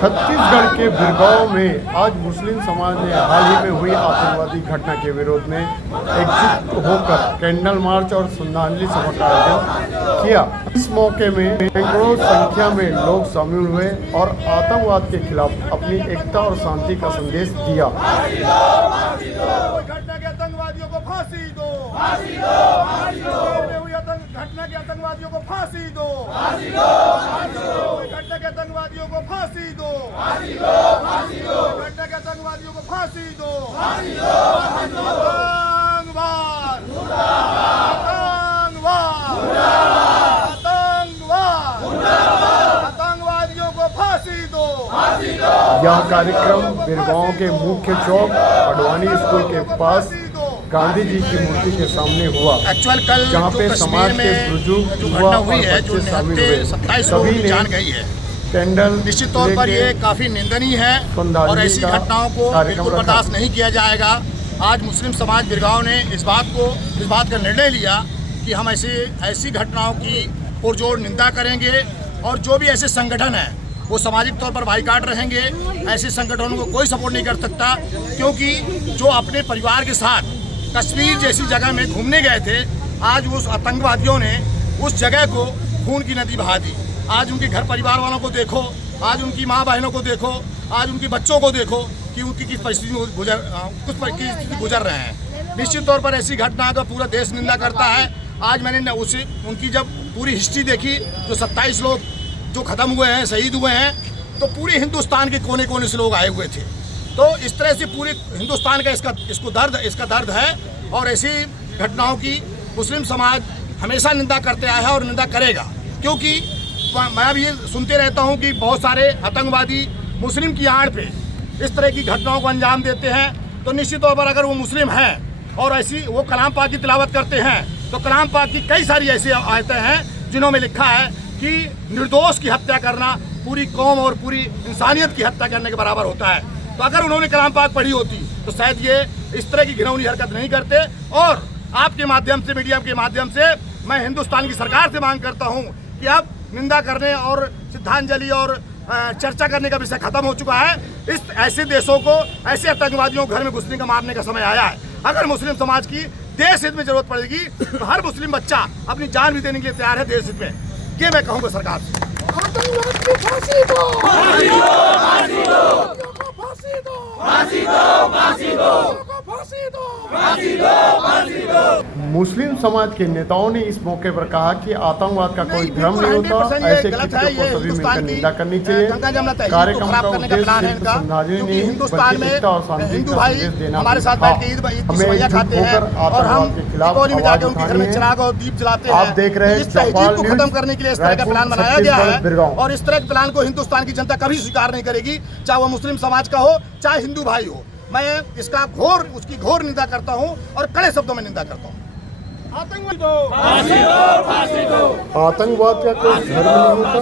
छत्तीसगढ़ के बिरगांव में आज मुस्लिम समाज ने हाल ही में हुई आतंकवादी घटना के विरोध में एकजुट होकर कैंडल मार्च और श्रद्धांजलि सभा का आयोजन किया। इस मौके में सैकड़ों संख्या में लोग शामिल हुए और आतंकवाद के खिलाफ अपनी एकता और शांति का संदेश दिया। घटना के आतंकवादियों को फांसी दो, घटना के आतंकवादियों को फांसी दो, घटना के आतंकवादियों को फांसी दो, घटना के आतंकवादियों को फांसी दो। आतंकवाद, आतंकवादियों को फांसी दो। यह कार्यक्रम बिरगांव के मुख्य चौक अडवाणी स्कूल के पास गांधी जी की मूर्ति के सामने हुआ। एक्चुअल कल जहाँ पे समाज के बुजुर्ग, युवा और बच्चे शामिल हुए। सभी ने जान गई है। कैंडल निश्चित तौर पर ये काफी निंदनीय है और ऐसी घटनाओं को बिल्कुल बर्दाश्त नहीं किया जाएगा। आज मुस्लिम समाज बिरगांव ने इस बात का निर्णय लिया कि हम ऐसी घटनाओं की पुरजोर निंदा करेंगे और जो भी ऐसे संगठन हैं वो सामाजिक तौर पर बाइकाट रहेंगे। ऐसे संगठनों को कोई सपोर्ट नहीं कर सकता, क्योंकि जो अपने परिवार के साथ कश्मीर जैसी जगह में घूमने गए थे, आज उस आतंकवादियों ने उस जगह को खून की नदी बहा दी। आज उनके घर परिवार वालों को देखो, आज उनकी माँ बहनों को देखो, आज उनके बच्चों को देखो कि उनकी किस परिस्थिति गुजर रहे हैं। निश्चित तौर पर ऐसी घटना का पूरा देश निंदा करता है। आज मैंने उनकी जब पूरी हिस्ट्री देखी, जो 27 लोग जो खत्म हुए हैं, शहीद हुए हैं, तो पूरे हिंदुस्तान के कोने कोने से लोग आए हुए थे। तो इस तरह से पूरे हिंदुस्तान का इसका दर्द है और ऐसी घटनाओं की मुस्लिम समाज हमेशा निंदा करते आया है और निंदा करेगा। क्योंकि मैं भी ये सुनते रहता हूँ कि बहुत सारे आतंकवादी मुस्लिम की आड़ पे इस तरह की घटनाओं को अंजाम देते हैं। तो निश्चित तौर पर अगर वो मुस्लिम हैं और ऐसी वो कलाम पाक की तिलावत करते हैं, तो कलाम पाक की कई सारी ऐसी आयतें हैं जिन्हों में लिखा है कि निर्दोष की हत्या करना पूरी कौम और पूरी इंसानियत की हत्या करने के बराबर होता है। तो अगर उन्होंने कलाम पाक पढ़ी होती तो शायद ये इस तरह की घिनौनी हरकत नहीं करते। और आपके माध्यम से, मीडिया के माध्यम से मैं हिंदुस्तान की सरकार से मांग करता हूँ कि अब निंदा करने और श्रद्धांजलि और चर्चा करने का विषय खत्म हो चुका है। इस ऐसे देशों को, ऐसे आतंकवादियों को घर में घुसने का मारने का समय आया है। अगर मुस्लिम समाज की देश हित में जरूरत पड़ेगी तो हर मुस्लिम बच्चा अपनी जान भी देने के लिए तैयार है देश हित में। ये मैं कहूँगा सरकार से। मुस्लिम समाज के नेताओं ने इस मौके पर कहा कि आतंकवाद का कोई धर्म नहीं होता, ऐसे कृत्यों को सभी मिलकर निंदा करनी चाहिए। कार्यक्रम का उद्देश्य सिर्फ श्रद्धांजलि नहीं, बल्कि एकता और शांति का संदेश देना हमारे साथ बैठ के हमें एकजुट होकर आतंकवाद के खिलाफ आवाज उठानी है। आप देख रहे हैं चौपाल न्यूज़, खत्म करने के लिए इस तरह का प्लान बनाया गया है और इस तरह के प्लान को हिंदुस्तान की जनता कभी स्वीकार नहीं करेगी, चाहे वो मुस्लिम समाज का हो चाहे हिंदू भाई हो। मैं उसकी घोर निंदा करता हूं और कड़े शब्दों में निंदा करता हूं। आतंकवाद का कोई धर्म नहीं होता।